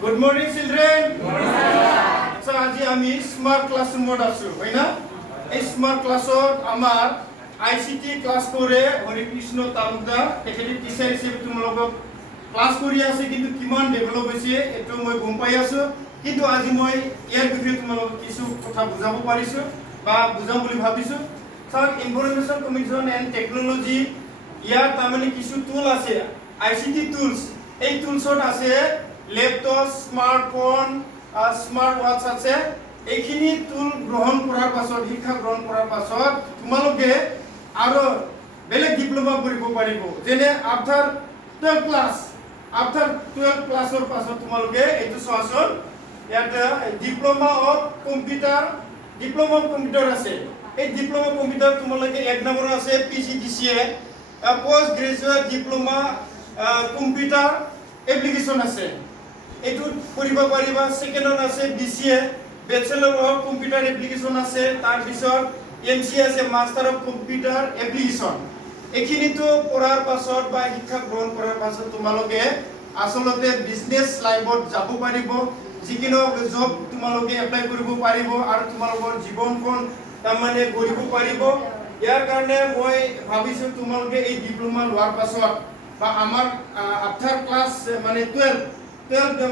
Good morning, children. আচ্ছা আজি আমি স্মার্ট ক্লাসরুমত আছো হয় না এই স্মার্ট ক্লাসত আমার আইসিটি ক্লাস করে হরিকৃষ্ণ তালুকদার তেখেতে টিচার হিসেবে তোমালোকক ক্লাস কৰি আছে কিন্তু কিমান ডেভেলপ হৈছে এটো মই গম পাই আছো কিন্তু আজি মই ইয়াৰ বিষয়ে তোমালোকক কিছু কথা বুজাব পাৰিছো বা বুজাম বুলি ভাবিছো sir information communication and technology ইয়াৰ তাৰমানে কিছু টুল আছে আইসিটি টুলস এই টুলসত আছে ল্যাপটপ স্মাৰ্টফোন স্মাৰ্ট ওয়াচ আছে এইখিনি টুল গ্ৰহণ কৰাৰ পাছত শিক্ষা গ্ৰহণ কৰাৰ পাছত তোমালোকে আৰু বেলেগ ডিপ্লোমা কৰিব পাৰিব যেনে আফটাৰ 12 ক্লাস আফটাৰ 12 ক্লাসৰ পাছত তোমালোকে এইটো চোৱাচোন ইয়াতে ডিপ্লোমা অফ কম্পিউটাৰ আছে এই ডিপ্লোমা কম্পিউটাৰ তোমালোকে এক নম্বৰ আছে PGDCA post graduate diploma computer application আছে এটু কৰিব পাৰিবা সেকেন্ডত আছে BCA bachelor of computer application আছে তাৰ পিছত এমসি আছে মাস্টাৰ অফ কম্পিউটাৰ এপ্লিকেশন এখিনিতো পঢ়াৰ পাছত বা শিক্ষা গ্ৰহণ কৰাৰ পাছত তোমালোকে আসলতে বিজনেস লাইফত যাব পাৰিব যিকিনো জব তোমালোকে এপ্লাই কৰিব পাৰিব আৰু তোমালোকৰ জীৱনখন তাৰমানে কৰিব পাৰিব ইয়াৰ কাৰণে মই ভাবিছো তোমালোকে এই ডিপ্লোমা লোৱাৰ পাছত বা আমাৰ আফটাৰ ক্লাস মানে 12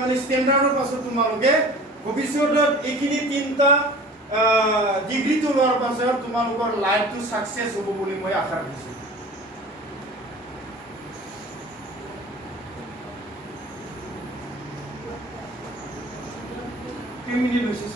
মানে স্ট্যান্ডাৰ্ডৰ পাছত তোমালোকে ভৱিষ্যতত এইখিনি তিনটা ডিগ্ৰীটো লোৱাৰ পাছত তোমালোকৰ লাইফটো সাকসেস হ'ব বুলি মই আশা কৰিছো মিনিট হৈছে